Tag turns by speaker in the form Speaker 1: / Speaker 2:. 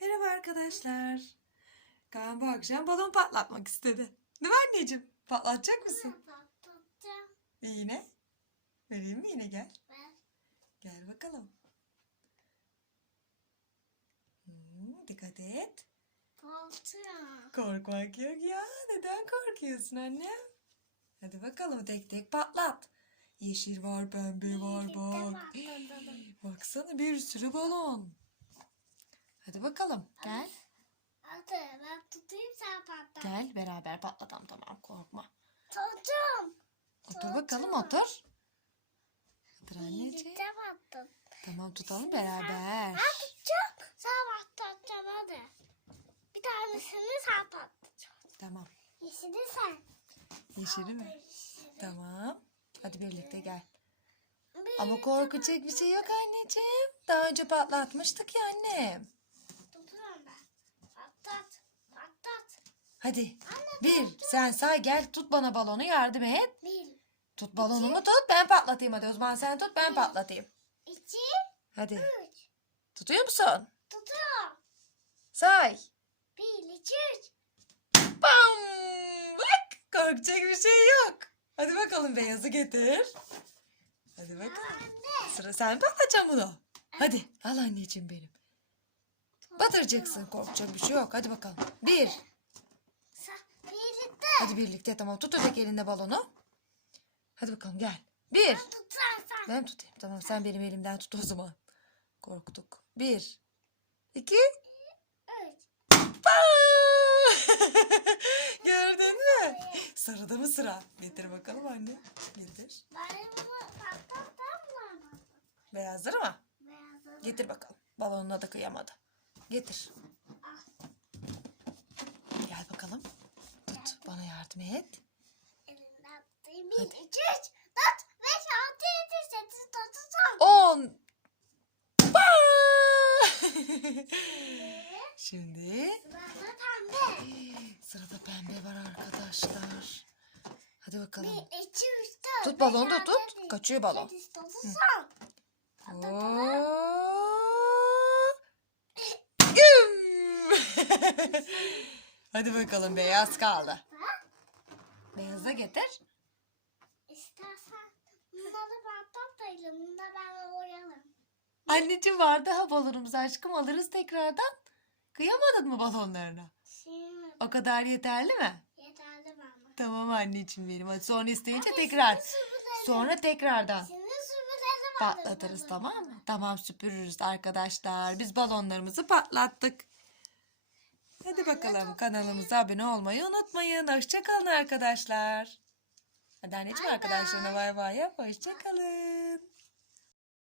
Speaker 1: Merhaba arkadaşlar. Kaan bu akşam balon patlatmak istedi. Değil mi anneciğim? Patlatacak mısın?
Speaker 2: Patlatacağım.
Speaker 1: Bir iğne. Vereyim mi iğne gel.
Speaker 2: Ver.
Speaker 1: Gel bakalım. Hmm, dikkat et.
Speaker 2: Patlatacağım.
Speaker 1: Korkmak yok ya. Neden korkuyorsun annem? Hadi bakalım tek tek patlat. Yeşil var, pembe var bak. Baksana bir sürü balon. Hadi bakalım. Gel.
Speaker 2: Hadi ben tutayım sen patlat.
Speaker 1: Gel beraber patlatalım tamam korkma.
Speaker 2: Tutacağım.
Speaker 1: Otur bakalım otur. Otur anneciğim.
Speaker 2: Birlikte patlat.
Speaker 1: Tamam tutalım beraber.
Speaker 2: Ben tutacağım. Sen patlatacaksın hadi. Bir tanesini sen patlatacaksın.
Speaker 1: Tamam.
Speaker 2: Yeşili sen.
Speaker 1: Yeşili mi? Tamam. Hadi birlikte gel. Ama korkacak bir şey yok anneciğim. Daha önce patlatmıştık ya annem.
Speaker 2: Tutuyorum ben. Patlat. Patlat.
Speaker 1: Hadi. Bir sen say gel tut bana balonu yardım et.
Speaker 2: Bir.
Speaker 1: Tut balonumu tut ben patlatayım hadi o zaman sen tut ben patlatayım.
Speaker 2: iki,
Speaker 1: Hadi.
Speaker 2: Üç.
Speaker 1: Tutuyor musun?
Speaker 2: Tutuyorum.
Speaker 1: Say.
Speaker 2: Bir, iki, üç.
Speaker 1: Bam! Bak korkacak bir şey yok. Hadi bakalım beyazı getir. Hadi bakalım.
Speaker 2: Anne.
Speaker 1: Sıra sen patlatacaksın bunu. Hadi al anneciğim benim. Batıracaksın korkacak bir şey yok. Hadi bakalım. Bir. Hadi birlikte tamam tut öteki elinde balonu. Hadi bakalım gel. Bir. Ben tutayım. Tamam sen benim elimden tut o zaman. Korktuk. Bir. iki. Gördün mü? Sırada mı sıra? Getir bakalım anne. Getir. Beyazları mı? Getir bakalım. Balonuna da kıyamadı. Getir.
Speaker 2: Al.
Speaker 1: Gel bakalım. Bana yardım et.
Speaker 2: Elinden tutayım. Bir,
Speaker 1: Hadi.
Speaker 2: iki, üç, dört, beş, altı, yedi, sekiz, dokuz, on.
Speaker 1: On. Bam! Şimdi
Speaker 2: Sırada pembe.
Speaker 1: sırada pembe var arkadaşlar. Hadi bakalım.
Speaker 2: Bir, iki, üç, dört.
Speaker 1: Tut balonu da tut. Kaçıyor balon. Hadi bakalım beyaz kaldı. Da getir.
Speaker 2: İstersen bunları patlatayım. Bunları ben oyalım.
Speaker 1: Anneciğim vardı ha balonumuz aşkım alırız tekrardan. Kıyamadın mı balonlarına?
Speaker 2: Şimdi
Speaker 1: O kadar yeterli mi?
Speaker 2: yeterli bana.
Speaker 1: Tamam anneciğim benim. Hadi sonra isteyince tekrar. Sonra tekrardan
Speaker 2: Şimdi
Speaker 1: patlatırız tamam mı? Tamam süpürürüz arkadaşlar. Biz balonlarımızı patlattık. Hadi bakalım kanalımıza abone olmayı unutmayın. Hoşçakalın arkadaşlar. Hadi anneciğim arkadaşlarına bay bay yap. Hoşçakalın.